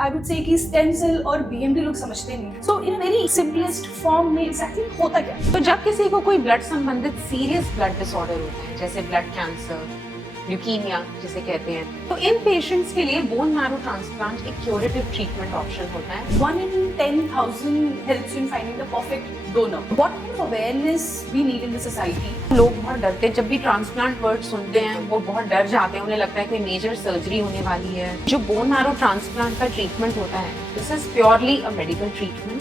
I would say कि stem cell और BMT लोग समझते नहीं। सो इन वेरी सिंपलेस्ट फॉर्म में एग्जैक्टली होता क्या है? तो जब किसी को कोई ब्लड संबंधित सीरियस ब्लड डिसऑर्डर होता है, जैसे ब्लड कैंसर, ल्यूकीमिया जिसे कहते हैं, तो इन पेशेंट्स के लिए बोन मैरो ट्रांसप्लांट एक क्यूरेटिव ट्रीटमेंट ऑप्शन होता है। 1 in 10,000 helps you in finding the perfect donor. What kind of awareness we need in the society? लोग बहुत डरते हैं, जब भी ट्रांसप्लांट वर्ड सुनते हैं वो बहुत डर जाते हैं, उन्हें लगता है कोई मेजर सर्जरी होने वाली है। जो बोन मैरो ट्रांसप्लांट का ट्रीटमेंट होता है, this is purely a medical treatment.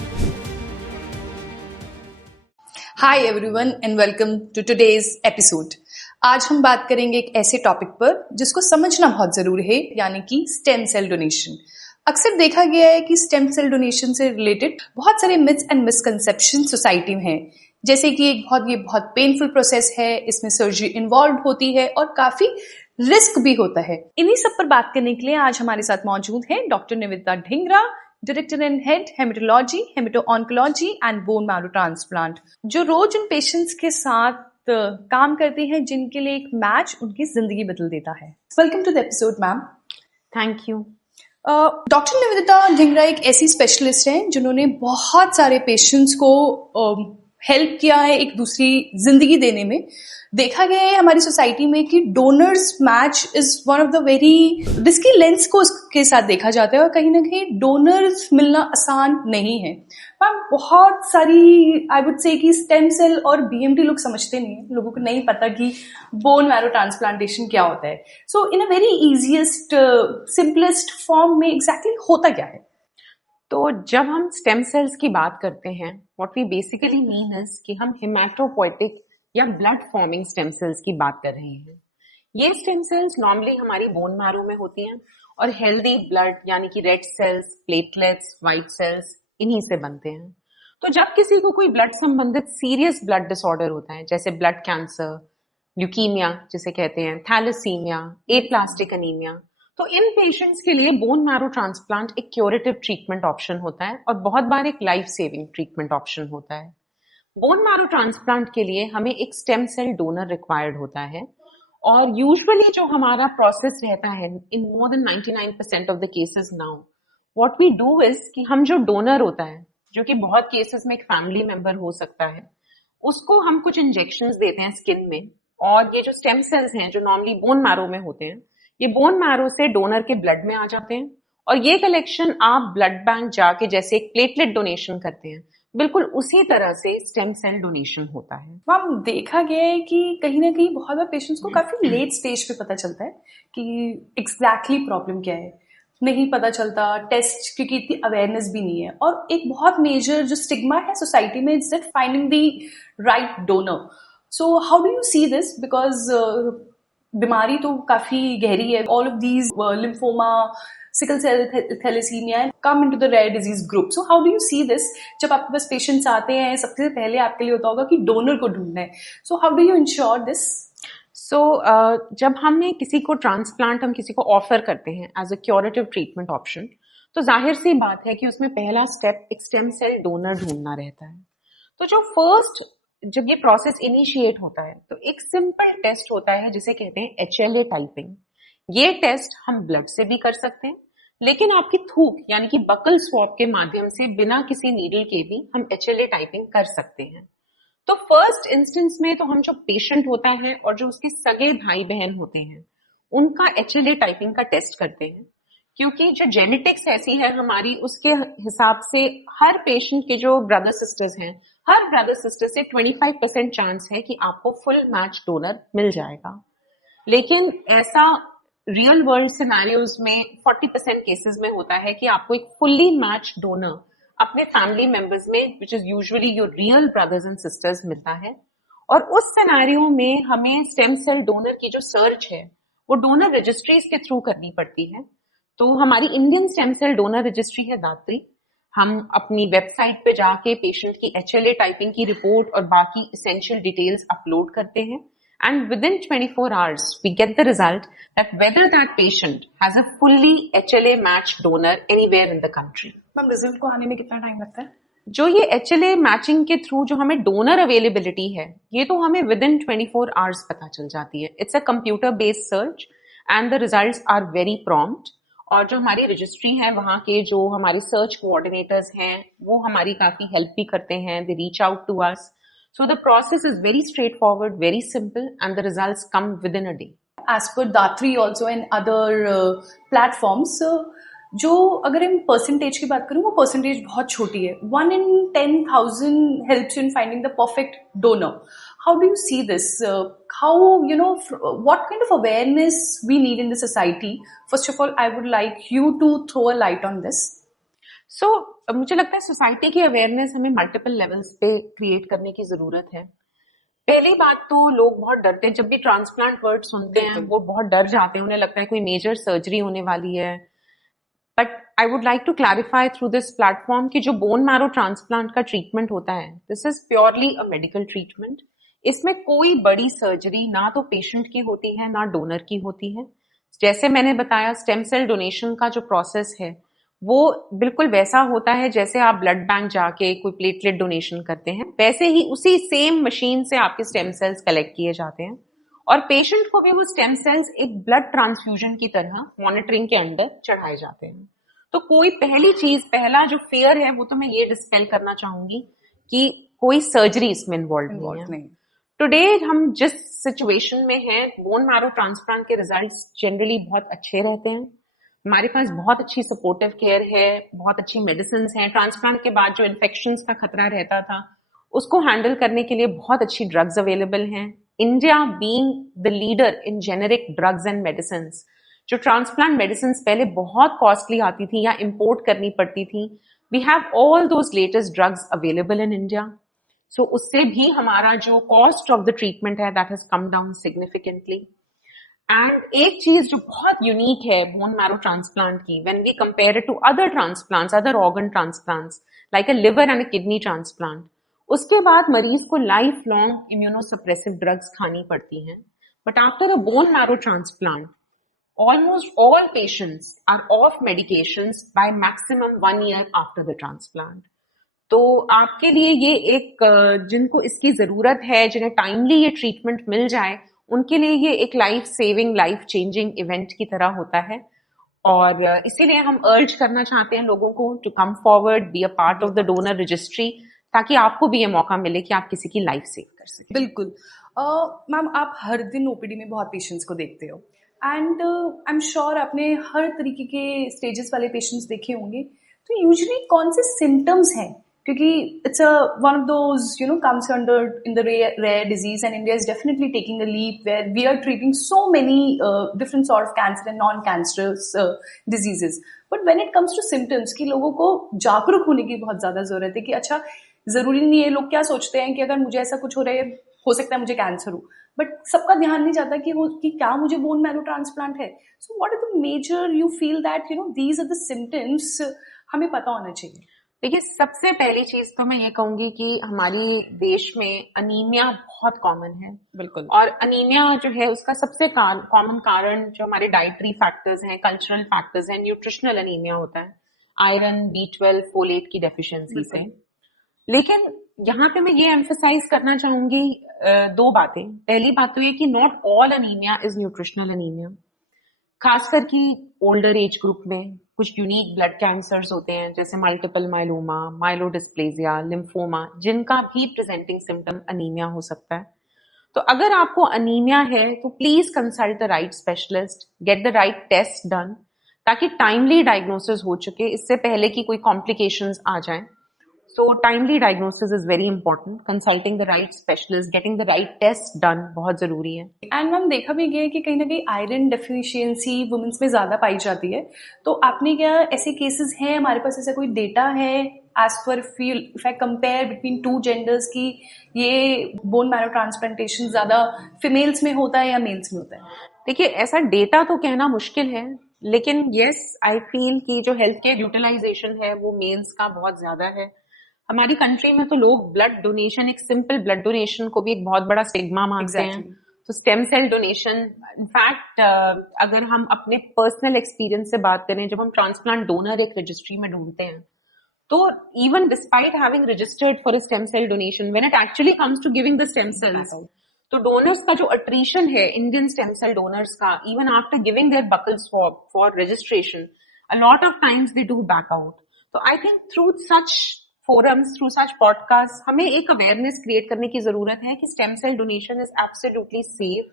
Hi everyone and welcome to today's episode. आज हम बात करेंगे एक ऐसे टॉपिक पर जिसको समझना बहुत जरूरी है, यानी कि स्टेम सेल डोनेशन। अक्सर देखा गया है कि स्टेम सेल डोनेशन से रिलेटेड बहुत सारे मिथ्स एंड मिसकंसेप्शन सोसाइटी में हैं, जैसे कि ये बहुत पेनफुल प्रोसेस है, इसमें सर्जरी इन्वॉल्व होती है और काफी रिस्क भी होता है। इन्हीं सब पर बात करने के लिए आज हमारे साथ मौजूद है doctor Nivedita Dhingra, director and head haematology, haemato-oncology and bone marrow transplant, जो रोज उन पेशेंट्स के साथ काम करते हैं जिनके लिए एक मैच उनकी जिंदगी बदल देता है। Welcome to the episode ma'am. Thank you. Doctor Nivedita Dhingra एक ऐसी स्पेशलिस्ट हैं जिन्होंने बहुत सारे पेशेंट्स को हेल्प किया है एक दूसरी जिंदगी देने में। देखा गया है हमारी सोसाइटी में कि donors match is one of the very risky lens को उसके साथ देखा जाता है और कहीं ना कहीं डोनर्स मिलना आसान नहीं है। मैम, बहुत सारी आई वुड से कि स्टेम सेल और बीएमटी लोग समझते नहीं है, लोगों को नहीं पता कि बोन मैरो ट्रांसप्लांटेशन क्या होता है। So in a very easiest simplest form में एग्जैक्टली होता क्या है? तो जब हम स्टेम सेल्स की बात करते हैं, what we basically mean is कि हम हेमेटोपोएटिक या ब्लड फॉर्मिंग स्टेम सेल्स की बात कर रहे हैं। ये स्टेम सेल्स नॉर्मली हमारी बोन मैरो में होती हैं और हेल्दी ब्लड यानी कि red cells, platelets, white cells इन्हीं से बनते हैं। तो जब किसी को कोई ब्लड संबंधित सीरियस ब्लड डिसऑर्डर होता है, जैसे ब्लड कैंसर, ल्यूकीमिया जिसे कहते हैं, थैलेसीमिया, एप्लास्टिक एनीमिया, तो इन पेशेंट्स के लिए बोन मैरो ट्रांसप्लांट एक क्यूरेटिव ट्रीटमेंट ऑप्शन होता है और बहुत बार एक लाइफ सेविंग ट्रीटमेंट ऑप्शन होता है। बोन मैरो ट्रांसप्लांट के लिए हमें एक स्टेम सेल डोनर रिक्वायर्ड होता है और यूजुअली जो हमारा प्रोसेस रहता है in more than 99% of the cases now, what we do is कि हम जो डोनर होता है, जो कि बहुत केसेस में एक फैमिली मेंबर हो सकता है, उसको हम कुछ इंजेक्शंस देते हैं स्किन में। और ये जो स्टेम सेल्स हैं जो नॉर्मली बोन मैरो में होते हैं, ये बोन मैरो से डोनर के ब्लड में आ जाते हैं और ये कलेक्शन आप ब्लड बैंक जाके जैसे एक प्लेटलेट डोनेशन करते हैं, बिल्कुल उसी तरह से स्टेम सेल डोनेशन होता है। मैम, देखा गया है कि कहीं ना कहीं बहुत बार पेशेंट्स को काफी लेट स्टेज पे पता चलता है कि एग्जैक्टली प्रॉब्लम क्या है, नहीं पता चलता टेस्ट, क्योंकि इतनी अवेयरनेस भी नहीं है। और एक बहुत मेजर जो स्टिग्मा है सोसाइटी में is that finding the right donor. So how do you see this, because बीमारी तो काफी गहरी है। All of these lymphoma, sickle cell thalassaemia come into the rare disease group. So how do you see this? जब आपके पास patients आते हैं, सबसे पहले आपके लिए होता होगा कि डोनर को ढूंढना है। So how do you ensure this? So जब हमें किसी को ट्रांसप्लांट हम किसी को ऑफर करते हैं as a curative treatment option, तो जाहिर सी बात है कि उसमें पहला स्टेप एक स्टेम सेल डोनर ढूंढना रहता है। तो जब ये प्रोसेस इनिशिएट होता है तो एक सिंपल टेस्ट होता है जिसे कहते हैं HLA टाइपिंग। ये टेस्ट हम ब्लड से भी कर सकते हैं, लेकिन आपकी थूक यानी कि बकल स्वैब के माध्यम से बिना किसी नीडल के भी हम HLA टाइपिंग कर सकते हैं। तो फर्स्ट इंस्टेंस में तो हम जो पेशेंट होता है और जो उसके सगे भाई बहन होते हैं उनका HLA टाइपिंग का टेस्ट करते हैं, क्योंकि जो जेनेटिक्स ऐसी है हमारी, उसके हिसाब से हर पेशेंट के जो ब्रदर सिस्टर्स हैं, हर ब्रदर सिस्टर से 25% चांस है कि आपको फुल मैच डोनर मिल जाएगा। लेकिन ऐसा रियल वर्ल्ड सिनेरियोज में 40% केसेस में होता है कि आपको एक फुल्ली मैच डोनर अपने फैमिली मेंबर्स में, which is usually your real brothers and sisters, मिलता है। और उस सिनेरियो में हमें स्टेम सेल डोनर की जो सर्च है वो डोनर रजिस्ट्रीज के थ्रू करनी पड़ती है। तो हमारी Indian stem cell donor registry है दात्री। हम अपनी वेबसाइट पे जाके पेशेंट की HLA टाइपिंग की रिपोर्ट और बाकी एसेंशियल डिटेल्स अपलोड करते हैं, and within 24 hours we get the result that whether that patient has a fully HLA matched donor anywhere in the country. Ma'am, result को आने में कितना टाइम लगता है? जो ये HLA मैचिंग के थ्रू जो हमें डोनर अवेलेबिलिटी है, ये तो हमें विदिन 24 आवर्स पता चल जाती है। It's a computer based search and the results are very prompt. और जो हमारी रजिस्ट्री है वहाँ के जो हमारे सर्च कोऑर्डिनेटर्स हैं वो हमारी काफी हेल्प भी करते हैं. They reach out to us. So the process is very straight forward, very simple, and the results come within a day. As per Datri also and other platforms, जो अगर हम परसेंटेज की बात करूं वो परसेंटेज बहुत छोटी है. 1 in 10,000 helps you in finding the perfect donor. How do you see this? How, what kind of awareness we need in the society? First of all, I would like you to throw a light on this. So, मुझे लगता है society की awareness हमें multiple levels पे create करने की जरूरत है. पहली बात तो लोग बहुत डरते हैं जब भी ट्रांसप्लांट वर्ड सुनते हैं, वो बहुत डर जाते हैं, उन्हें लगता है कोई मेजर सर्जरी होने वाली है. But I would like to clarify through this platform कि जो बोन मैरो ट्रांसप्लांट का ट्रीटमेंट होता है, this is purely a medical treatment. इसमें कोई बड़ी सर्जरी ना तो पेशेंट की होती है ना डोनर की होती है. जैसे मैंने बताया, स्टेम सेल डोनेशन का जो प्रोसेस है वो बिल्कुल वैसा होता है जैसे आप ब्लड बैंक जाके कोई प्लेटलेट डोनेशन करते हैं, वैसे ही उसी सेम मशीन से आपके स्टेम सेल्स कलेक्ट किए जाते हैं और पेशेंट को भी वो स्टेम सेल्स एक ब्लड ट्रांसफ्यूजन की तरह मॉनिटरिंग के अंडर चढ़ाए जाते हैं. तो कोई पहला जो फेयर है वो तो मैं ये डिस्पेल करना चाहूंगी कि कोई सर्जरी इसमें इन्वॉल्व नहीं है. टुडे हम जिस सिचुएशन में हैं, बोन मैरो ट्रांसप्लांट के रिजल्ट्स जनरली बहुत अच्छे रहते हैं. हमारे पास बहुत अच्छी सपोर्टिव केयर है, बहुत अच्छी मेडिसिन हैं. ट्रांसप्लांट के बाद जो इन्फेक्शंस का खतरा रहता था उसको हैंडल करने के लिए बहुत अच्छी ड्रग्स अवेलेबल हैं. India being the leader in generic drugs and medicine, जो ट्रांसप्लांट मेडिसिन पहले बहुत कॉस्टली आती थी या इम्पोर्ट करनी पड़ती थी, we have all those latest drugs available in India. So उससे भी हमारा जो कॉस्ट ऑफ द ट्रीटमेंट है that has come down significantly. And एक चीज जो बहुत यूनिक है बोन मैरो ट्रांसप्लांट की, when we compare it to other transplants, other organ transplants like a liver and a kidney transplant, उसके बाद मरीज को लाइफ लॉन्ग इम्यूनोसप्रेसिव ड्रग्स खानी पड़ती हैं. But after a bone marrow transplant almost all patients are off medications by maximum 1 year after the transplant. तो आपके लिए ये एक, जिनको इसकी जरूरत है, जिन्हें टाइमली ये ट्रीटमेंट मिल जाए, उनके लिए ये एक life saving, life changing event की तरह होता है. और इसीलिए हम अर्ज करना चाहते हैं लोगों को to come forward, be a part of the donor registry, ताकि आपको भी ये मौका मिले कि आप किसी की लाइफ सेव कर सकें. बिल्कुल. मैम, आप हर दिन ओपीडी में बहुत पेशेंट्स को देखते हो एंड आई एम श्योर आपने हर तरीके के स्टेजेस वाले पेशेंट्स देखे होंगे. तो यूजुअली कौन से सिम्टम्स हैं, क्योंकि it's one of those comes under in the rare disease and India is definitely taking a leap where we are treating so many different sort of cancer and non cancerous diseases. But when it comes to symptoms, कि लोगों को जागरूक होने की बहुत ज्यादा जरूरत है कि अच्छा, जरूरी नहीं है, लोग क्या सोचते हैं कि अगर मुझे ऐसा कुछ हो रहा है, हो सकता है मुझे कैंसर हो, बट सबका ध्यान नहीं जाता कि क्या मुझे बोन मैरो ट्रांसप्लांट है. So what are the major, you feel that these are the symptoms हमें पता होना चाहिए? देखिए, सबसे पहली चीज तो मैं ये कहूंगी कि हमारी देश में अनीमिया बहुत कॉमन है. बिल्कुल. और अनीमिया जो है उसका सबसे कॉमन कारण जो हमारे डाइटरी फैक्टर्स हैं, कल्चरल फैक्टर्स हैं, न्यूट्रिशनल अनीमिया होता है, आयरन, B12, फोलेट की डेफिशिएंसी से. लेकिन यहाँ पे मैं ये एम्फसाइज करना चाहूंगी दो बातें. पहली बात तो ये कि not all anaemia is nutritional anaemia. खासकर कि ओल्डर एज ग्रुप में कुछ यूनिक ब्लड कैंसर्स होते हैं, जैसे मल्टीपल माइलोमा, माइलोडिस्प्लेजिया, लिम्फोमा, जिनका भी प्रेजेंटिंग सिम्टम अनीमिया हो सकता है. तो अगर आपको अनीमिया है तो please consult the right specialist, get the right test done, ताकि टाइमली डायग्नोसिस हो चुके, इससे पहले कि कोई कॉम्प्लिकेशंस आ जाएं. So timely diagnosis is very important. Consulting the right specialist, getting the right test done बहुत जरूरी है. एंड मैम, देखा भी गया है कि कहीं ना कहीं आयरन डेफिशिएंसी वुमेन्स में ज्यादा पाई जाती है. तो आपने क्या ऐसे केसेस हैं, हमारे पास ऐसा कोई डेटा है as per feel, if I compare between two genders, की ये बोन मैरो ट्रांसप्लांटेशन ज्यादा फीमेल्स में होता है या मेल्स में होता है? देखिए, ऐसा डेटा तो कहना मुश्किल है, लेकिन यस, आई फील कि जो हेल्थ केयर यूटिलाइजेशन है वो मेल्स का बहुत ज्यादा है. हमारी कंट्री में तो लोग ब्लड डोनेशन, एक सिंपल ब्लड डोनेशन को भी एक बहुत बड़ा स्टिग्मा मानते हैं. तो स्टेम सेल डोनेशन, इनफैक्ट अगर हम अपने पर्सनल एक्सपीरियंस से बात करें, जब हम ट्रांसप्लांट डोनर एक रजिस्ट्री में ढूंढते हैं, तो even despite having registered for stem cell donation, when it actually comes to giving the stem cells, तो डोनर्स का जो अट्रीशन है इंडियन स्टेम सेल डोनर्स का, even after giving their buccals for registration, A lot of times they do back out. So I think through such forums, through such podcasts, हमें एक awareness create करने की जरूरत है कि stem cell donation is absolutely safe.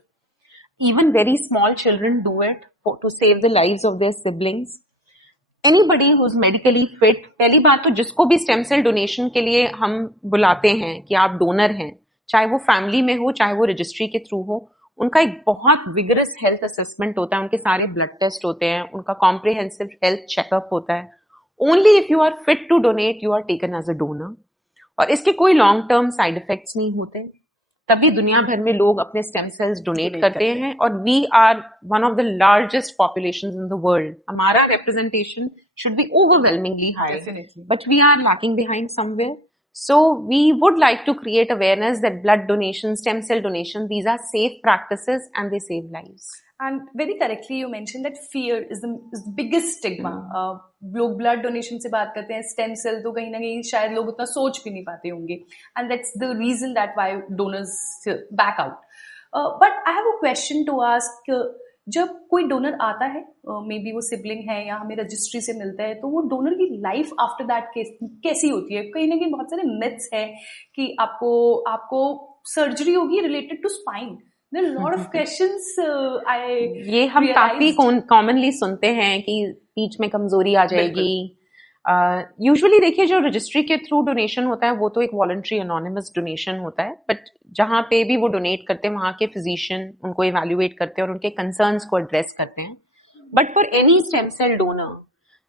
Even very small children do it to save the lives of their siblings. Anybody who's medically fit, पहली बात तो जिसको भी stem cell donation के लिए हम बुलाते हैं कि आप डोनर हैं, चाहे वो फैमिली में हो, चाहे वो रजिस्ट्री के थ्रू हो, उनका एक बहुत विगरस हेल्थ असेसमेंट होता है, उनके सारे ब्लड टेस्ट होते हैं, उनका कॉम्प्रिहेंसिव हेल्थ चेकअप होता है. Only if you are fit to donate you are taken as a donor. और इसके कोई लॉन्ग टर्म साइड इफेक्ट्स नहीं होते. तभी दुनिया भर में लोग अपने स्टेम सेल्स डोनेट करते हैं. और we are one of the largest populations in the world. हमारा representation should be overwhelmingly high. Definitely. But we are lacking behind somewhere. So we would like to create awareness that blood donation, stem cell donation, these are safe practices and they save lives. And very correctly you mentioned that fear is the biggest stigma. लोग blood donation से बात करते हैं, stem cell तो कहीं ना कहीं शायद लोग उतना सोच भी नहीं पाते होंगे. And that's the reason that why donors back out. But I have a question to ask. जब कोई डोनर आता है, मे बी वो सिबलिंग है या हमें रजिस्ट्री से मिलता है, तो वो डोनर की लाइफ आफ्टर दैट कैसी होती है? कहीं ना कहीं बहुत सारे मिथ्स है कि आपको सर्जरी होगी related to spine. There are a lot of questions. ये हम काफी कॉमनली सुनते हैं कि बीच में कमजोरी आ जाएगी. यूजुअली देखिए जो रजिस्ट्री के थ्रू डोनेशन होता है वो तो एक वॉलंटरी एनोनिमस डोनेशन होता है. बट जहां पे भी वो डोनेट करते हैं वहां के फिजिशियन उनको इवेल्युएट करते हैं और उनके कंसर्न्स को एड्रेस करते हैं. But for any stem cell donor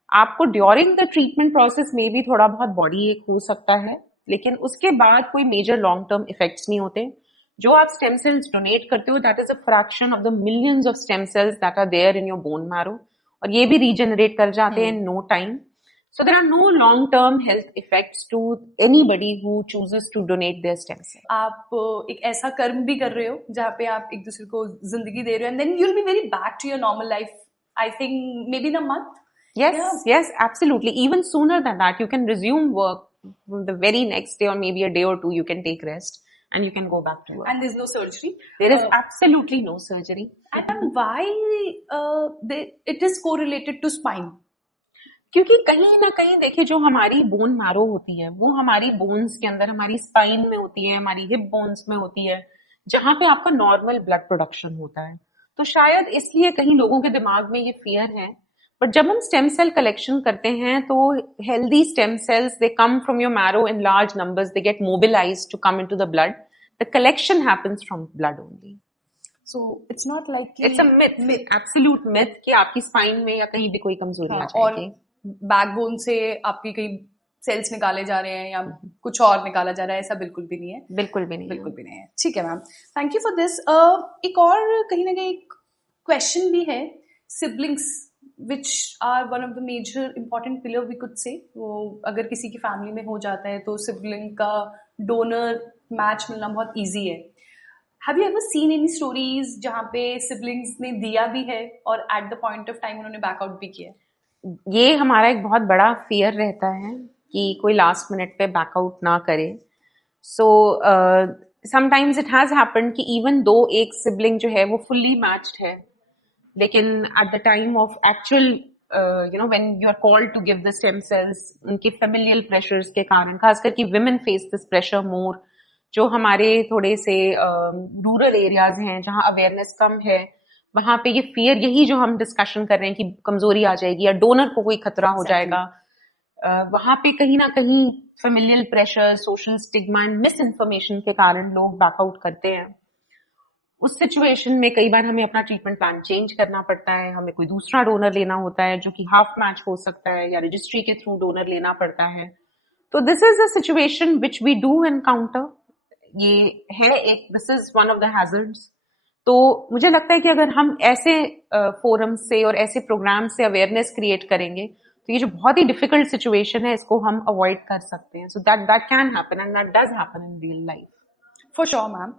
आपको ड्यूरिंग द ट्रीटमेंट प्रोसेस में भी थोड़ा बहुत बॉडी एक हो सकता है, लेकिन उसके बाद कोई मेजर लॉन्ग टर्म इफेक्ट्स नहीं होते. जो आप स्टेम सेल्स डोनेट करते हो that is a fraction of the millions of stem cells that are there in your bone marrow, और ये भी रीजनरेट कर जाते हैं in no time. So there are no long-term health effects to anybody who chooses to donate their stem cell. आप एक ऐसा कर्म भी कर रहे हो जहाँ पे आप एक दूसरे को जिंदगी दे रहे हो, and then you'll be very back to your normal life. I think maybe in a month. Yes, absolutely. Even sooner than that, you can resume work the very next day, or maybe a day or two. You can take rest and you can go back to work. And there's no surgery. There is absolutely no surgery. And why it is correlated to spine? क्योंकि कहीं ना कहीं देखिए जो हमारी bone marrow होती है वो हमारी बोन्स के अंदर, हमारी स्पाइन में होती है, हमारी हिप बोन्स में होती है, जहां पे आपका नॉर्मल ब्लड प्रोडक्शन होता है. तो शायद इसलिए कहीं लोगों के दिमाग में ये फियर है. बट जब हम स्टेम सेल कलेक्शन करते हैं तो healthy stem cells they come from your marrow in large numbers, they get mobilised to come into the blood. The collection happens from blood only. So it's not like it's a myth, absolute myth कि आपकी spine में या कहीं भी कोई कमजोरी आ जाएगी. Backbone से आपकी कई सेल्स निकाले जा रहे हैं या कुछ और निकाला जा रहा है, ऐसा बिल्कुल भी नहीं है. बिल्कुल भी नहीं है. ठीक है ma'am, thank you for this. एक और कहीं ना कहीं क्वेश्चन भी है. Siblings which are one of the major important pillar we could say. वो अगर किसी की फैमिली में हो जाता है तो सिबलिंग का डोनर मैच मिलना बहुत ईजी है. Have you ever seen any stories जहाँ पे सिबलिंग्स ने दिया भी है और at the point of time उन्होंने बैकआउट भी किया? ये हमारा एक बहुत बड़ा फियर रहता है कि कोई लास्ट मिनट पे बैकआउट ना करे. So sometimes it has happened कि इवन दो एक सिबलिंग जो है वो फुल्ली मैच्ड है, लेकिन at the time of actual when you are called to give the stem cells, उनके फेमिलियल प्रेशर्स के कारण, खासकर कि women face this pressure more. जो हमारे थोड़े से रूरल एरियाज हैं जहां अवेयरनेस कम है, वहां पे ये फियर, यही जो हम डिस्कशन कर रहे हैं कि कमजोरी आ जाएगी या डोनर को कोई खतरा हो जाएगा, वहां पे कहीं ना कहीं familial pressure, social stigma and miss information के कारण लोग बैकआउट करते हैं. उस सिचुएशन में कई बार हमें अपना ट्रीटमेंट प्लान चेंज करना पड़ता है. हमें कोई दूसरा डोनर लेना होता है जो कि हाफ मैच हो सकता है, या रजिस्ट्री के थ्रू डोनर लेना पड़ता है. तो this is a situation which we do encounter. ये है एक, this is one of the hazards. तो मुझे लगता है कि अगर हम ऐसे फोरम से और ऐसे प्रोग्राम से अवेयरनेस क्रिएट करेंगे तो ये जो बहुत ही डिफिकल्ट सिचुएशन है इसको हम अवॉइड कर सकते हैं. So that can happen and that does happen in real life. For sure ma'am.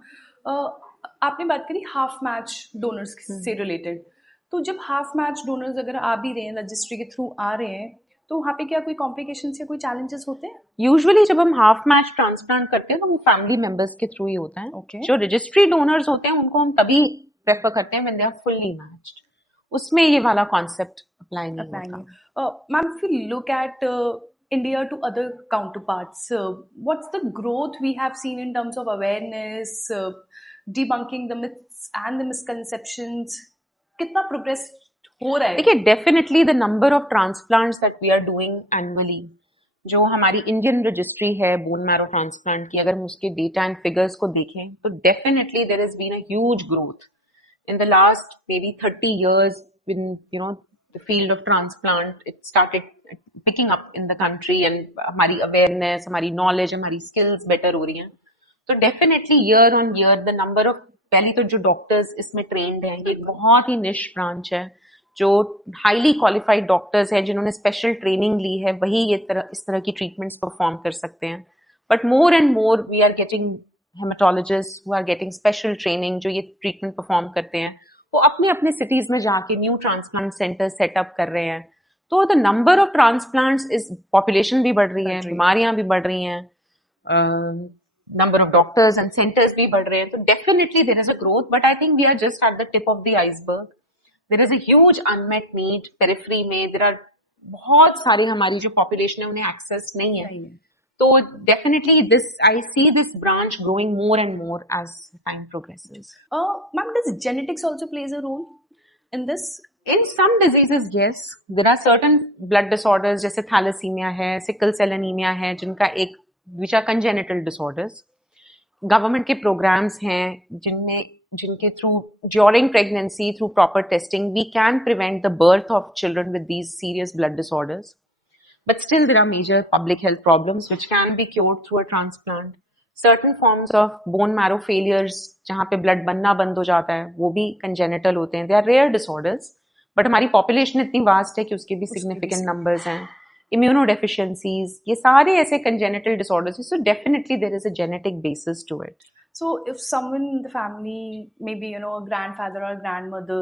आपने बात करी हाफ मैच डोनर्स से रिलेटेड. तो जब हाफ मैच डोनर्स अगर आ भी रहे हैं, रजिस्ट्री के थ्रू आ रहे हैं, तो वहाँ पे क्या कोई कॉम्प्लिकेशंस या कोई चैलेंजेस होते हैं? यूजुअली जब हम हाफ मैच ट्रांसप्लांट करते हैं तो वो फैमिली मेंबर्स के थ्रू ही होता है. Okay. जो रजिस्ट्री डोनर्स होते हैं उनको हम तभी प्रेफर करते हैं when they are fully matched. उसमें ये वाला कॉन्सेप्ट अप्लाई नहीं applying होता. it. Ma'am, if we look at India to other counterparts, what's the growth we have seen in terms of awareness, debunking the myths and the misconceptions? कितना progress हो रहा है? देखिए, definitely the number of transplants that we are doing annually, जो हमारी Indian registry है bone marrow transplant की, अगर हम उसके डेटा एंड फिगर्स को देखें तो definitely there has been a huge growth in the last maybe 30 years when the field of transplant it started picking up in the country and हमारी awareness, हमारी knowledge, हमारी skills better हो रही हैं. तो definitely year on year the number of, पहले तो जो doctors इसमें trained हैं, ये एक बहुत ही niche branch है, जो highly qualified doctors हैं जिन्होंने special training ली है, वही इस तरह की treatments perform कर सकते हैं. But more and more we are getting haematologist who are getting special training जो ये ट्रीटमेंट परफॉर्म करते हैं, वो अपने अपने सिटीज में जाके न्यू ट्रांसप्लांट सेंटर सेटअप कर रहे हैं. तो the number of transplants is, population भी बढ़ रही है, बीमारियां भी बढ़ रही हैं, number of doctors and centres भी बढ़ रहे हैं. तो definitely there is a growth, but I think we are just at the tip of the iceberg. There is a huge unmet need periphery में. देयर आर बहुत सारी हमारी जो पॉपुलेशन है उन्हें एक्सेस नहीं है. So definitely I see this branch growing more and more as time progresses. Ma'am, does genetics also plays a role in this? In some diseases, yes. There are certain blood disorders जैसे thalassemia है, sickle cell anemia है, which are congenital disorders. Government के programs हैं जिनके through during pregnancy, through proper testing, we can prevent the birth of children with these serious blood disorders. But still there are major public health problems which can be cured through a transplant. Certain forms of bone marrow failures जहाँ पे blood बनना बंद हो जाता है, वो भी congenital होते हैं. They are rare disorders, but हमारी population इतनी vast है कि उसके भी significant numbers हैं. Immunodeficiencies, ये सारे ऐसे congenital disorders हैं. So definitely there is a genetic basis to it. So if someone in the family, maybe a grandfather or grandmother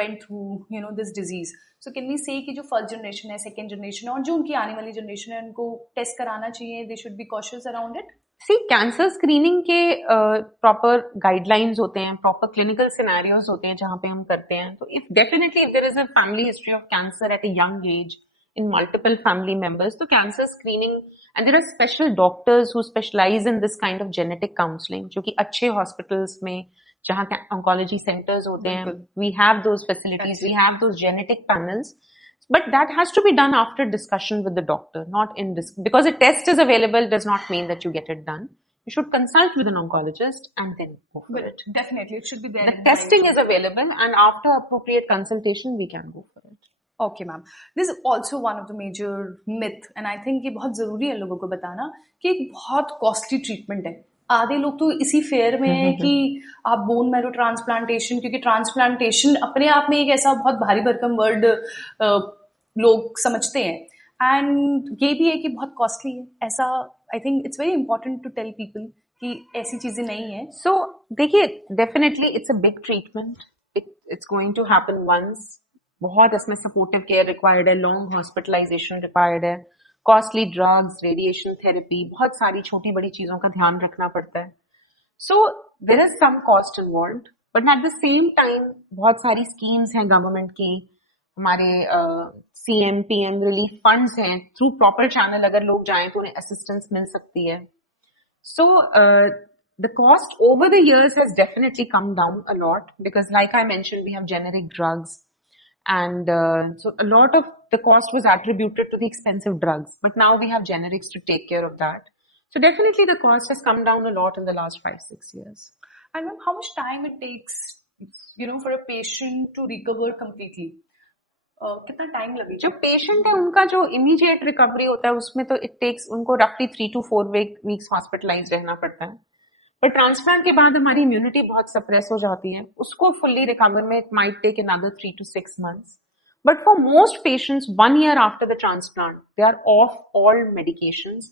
went through this disease, so can we say कि जो first generation है, second generation और जो उनकी आने वाली generation है, उनको test कराना चाहिए, they should be cautious around it? See, cancer screening के proper guidelines होते हैं, proper clinical scenarios होते हैं जहाँ पे हम करते हैं. तो definitely if there is a family history of cancer at a young age in multiple family members, तो cancer screening, and there are special doctors who specialize in this kind of genetic counseling, जो कि अच्छे hospitals में जहाँ oncology centers होते हैं, we have those facilities, we have those genetic panels, but that has to be done after discussion with the doctor, not in this, because a test is available does not mean that you get it done. You should consult with an oncologist and then go for it. Definitely, it should be there. The testing is available, and after appropriate consultation, we can go for it. Okay, ma'am. This is also one of the major myth, and I think ये बहुत जरूरी है लोगों को बताना कि एक बहुत कॉस्टली ट्रीटमेंट है. आधे लोग तो इसी फेयर में है कि आप बोन मैरो ट्रांसप्लांटेशन, क्योंकि ट्रांसप्लांटेशन अपने आप में एक ऐसा बहुत भारी भरकम वर्ड लोग समझते हैं, एंड ये भी है कि बहुत कॉस्टली है. ऐसा I think it's very important to tell people कि ऐसी चीजें नहीं है. सो देखिए, definitely it's a big treatment. It's going to happen once. बहुत इसमें सपोर्टिव केयर रिक्वायर्ड है, लॉन्ग हॉस्पिटलाइजेशन रिक्वायर्ड है, कॉस्टली ड्रग्स, रेडिएशन थेरेपी, बहुत सारी छोटी बड़ी चीजों का ध्यान रखना पड़ता है. So there is some cost involved, but at the same time बहुत सारी स्कीम्स हैं गवर्नमेंट की, हमारे CM PM रिलीफ फंड्स हैं, थ्रू प्रॉपर चैनल अगर लोग जाएं तो उन्हें असिस्टेंस मिल सकती है. So the cost over the years has definitely come down a lot because, like I mentioned, we have generic drugs. And so a lot of the cost was attributed to the expensive drugs, but now we have generics to take care of that. So definitely the cost has come down a lot in the last 5-6 years. And ma'am, how much time it takes, for a patient to recover completely? कितना time लगेगा? जो patient है उनका जो immediate recovery होता है उसमें तो इट टेक्स उनको रफली 3 to 4 weeks हॉस्पिटलाइज रहना पड़ता है. पर ट्रांसप्लांट के बाद हमारी इम्यूनिटी बहुत सप्रेस हो जाती है, उसको फुल्ली रिकवर में it might take another 3 to 6 months. But for most patients, 1 year after the transplant, they are off all medications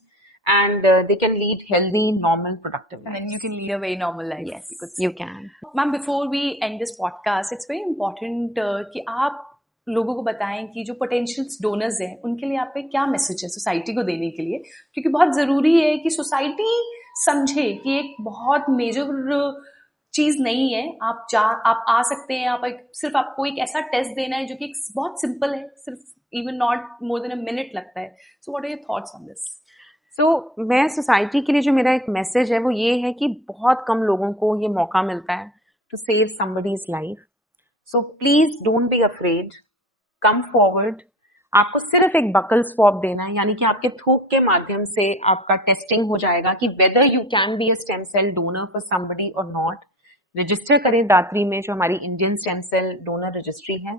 and they can lead healthy, normal, productive lives. And then you can lead a very normal life. Yes, you can. Ma'am, before we end this podcast, it's very important कि आप लोगों को बताएं कि जो potential donors हैं उनके लिए आप पे क्या मैसेज है सोसाइटी को देने के लिए, क्योंकि बहुत जरूरी है कि सोसाइटी समझे कि एक बहुत मेजर चीज नहीं है। आप आ सकते हैं, सिर्फ आपको एक ऐसा टेस्ट देना है जो कि बहुत सिंपल है, सिर्फ even not more than a minute लगता है। So what are your thoughts on this? मैं सोसाइटी के लिए जो मेरा एक मैसेज है वो ये है कि बहुत कम लोगों को ये मौका मिलता है to save somebody's life. So please don't be afraid, come forward. आपको सिर्फ एक बकल स्वॉब देना है, यानी कि आपके थूक के माध्यम से आपका टेस्टिंग हो जाएगा कि whether you can be a stem cell donor for somebody और नॉट। रजिस्टर करें दात्री में, जो हमारी Indian stem cell donor registry है,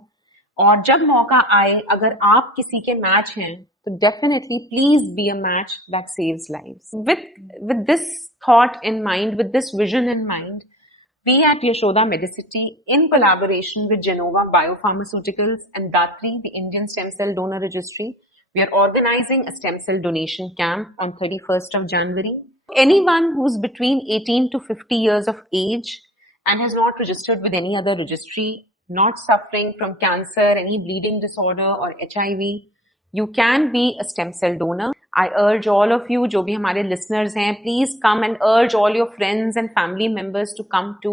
और जब मौका आए अगर आप किसी के मैच हैं तो definitely please be a match that saves lives. With this thought in mind, with this vision in mind, we at Yashoda Medicity, in collaboration with Genova Biopharmaceuticals and Datri, the Indian Stem Cell Donor Registry, we are organizing a stem cell donation camp on 31st of January. Anyone who's between 18 to 50 years of age and has not registered with any other registry, not suffering from cancer, any bleeding disorder or HIV, you can be a stem cell donor. I urge all of you, जो भी हमारे listeners हैं, please come and urge all your friends and family members to come to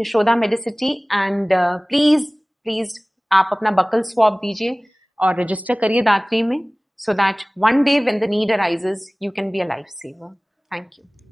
Yashoda Medicity, and please आप अपना buccal swab दीजिए और register करिए दात्री में, so that one day when the need arises, you can be a lifesaver. Thank you.